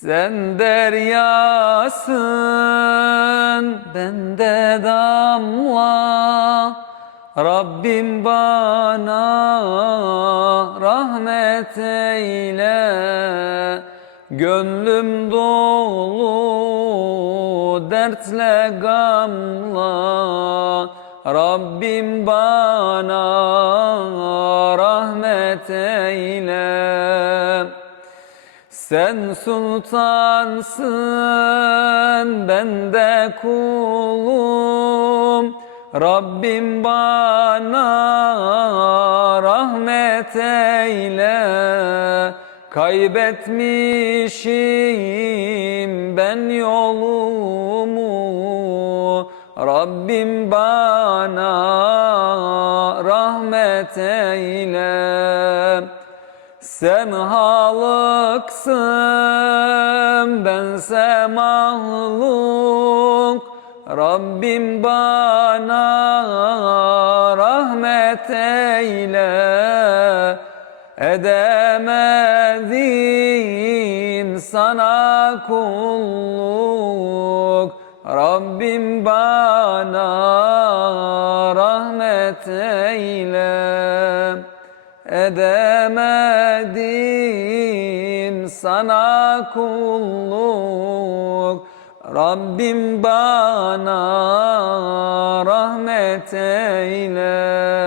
Sen deryasın, ben de damla. Rabbim bana rahmet eyle. Gönlüm dolu dertle gamla. Rabbim bana rahmet eyle. Sen sultansın, ben de kulum. Rabbim bana rahmet eyle. Kaybetmişim ben yolumu. Rabbim bana rahmet eyle. Sen halıksın, bense mahluk. Rabbim bana rahmet eyle. Edemedim sana kulluk. Rabbim bana rahmet eyle. Edemedim sana kulluk. Rabbim bana rahmet eyle